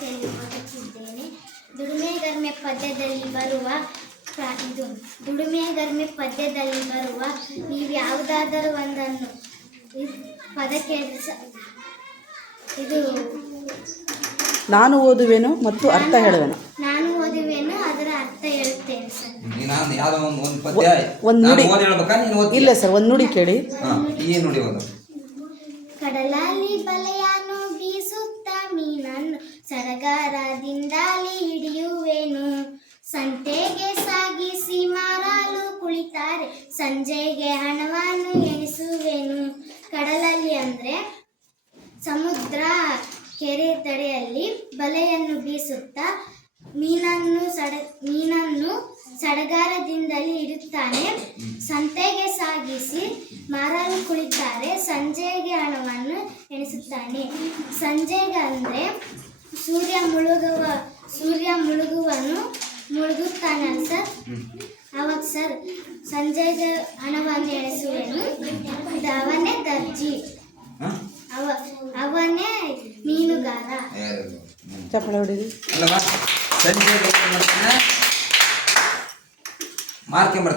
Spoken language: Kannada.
ತರಗತಿಯಲ್ಲಿ ಓದುತ್ತಿದ್ದೇನೆ. ದುಡಿಮೆಗರ್ಮೆ ಪದ್ಯದಲ್ಲಿ ಬರುವ ನೀವು ಯಾವುದಾದರೂ ಒಂದನ್ನು ಪದಕ್ಕೆ ನಾನು ಓದುವೆನು ಮತ್ತು ಅರ್ಥ ಹೇಳುವೆನು. ನಾನು ಓದುವೆನು, ಅದರ ಅರ್ಥ ಹೇಳುತ್ತೇನೆ ಸರ್. ಒಂದು ನುಡಿ ಇಲ್ಲ ಸರ್, ಒಂದು ನುಡಿ ಕೇಳಿ. ಕಡಲಲ್ಲಿ ಬಲೆಯನ್ನು ಬೀಸುತ್ತ ಮೀನನ್ನು ಸಡಗರದಿಂದಲೇ ಹಿಡಿಯುವೆನು. ಸಂತೆಗೆ ಸಾಗಿಸಿ ಮಾರಲು ಕುಳಿತಾರೆ, ಸಂಜೆಗೆ ಹಣವನ್ನು ಎಣಿಸುವೆನು. ಕಡಲಲ್ಲಿ ಅಂದರೆ ಸಮುದ್ರ, ಕೆರೆ ತಡೆಯಲ್ಲಿ ಬಲೆಯನ್ನು ಬೀಸುತ್ತಾ ಮೀನನ್ನು ಸಡಗರದಿಂದಲೇ ಹಿಡುತ್ತಾನೆ. ಸಂತೆಗೆ ಸಾಗಿಸಿ ಮಾರಲು ಕುಳಿತಾರೆ, ಸಂಜೆಗೆ ಹಣವನ್ನು ಎಣಿಸುತ್ತಾನೆ. ಸಂಜೆಗೆ ಅಂದರೆ ಸೂರ್ಯ ಮುಳುಗುತ್ತಾನಲ್ಲ ಸರ್, ಅವಾಗ ಸರ್ ಸಂಜೆಗೆ ಹಣವನ್ನು ಎಣಿಸುವೆನು. ಅವನೇ ದರ್ಜಿ, ಅವನೇ ಮೀನುಗಾರ. ಚಪ್ಪಳ ಹೊಡಿರಿ. ಮಾರ್ಕೆ